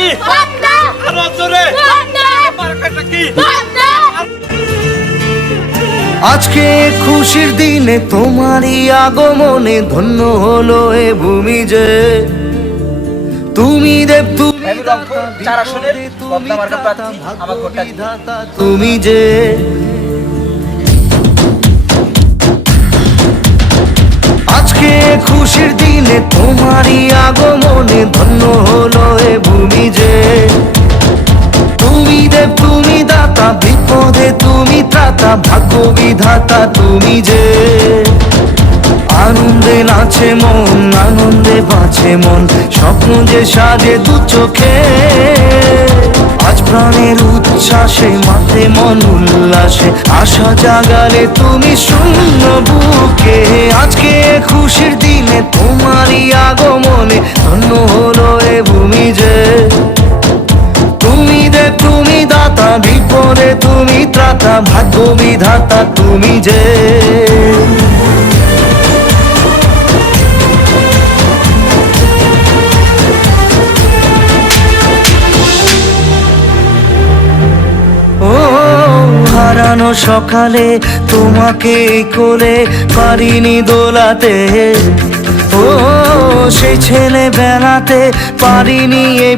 কি আরো জোরে মার্কাটা কি আজকে খুশির দিনে তোমারই আগমনে ধন্য হলো এ ভূমি যে তুমি দেব তুমি আমি রংপুর 4 আসনের বদনা মার্কা প্রার্থী আমার ভোটটা দিন তুমি যে আজকে খুশির দিনে তোমারই আগমনে ধন্য হলো এ ভূমি যে তুমি দেব তুমি দাতা বিপদে তুমি ত্রাতা ভাগ্য বিধাতা তুমি যে আনন্দে নাচে মন আনন্দে বাঁচে মন স্বপ্ন যে সাজে দু চোখে আজ প্রাণের উচ্ছ্বাসে মাঠে মন উল্লাসে আশা জাগালে তুমি শূন্য বুকে আজকে খুশির দিনে তোমারই আগমনে ধন্য হলো এ ভূমি যে তুমি দেব তুমি দাতা বিপদে তুমি ত্রাতা ভাগ্য বিধাতা তুমি যে হারানো সকালে তোমাকে কোলে পারিনি দোলাতে ও সেই ছেলে বেলাতে পারিনি এই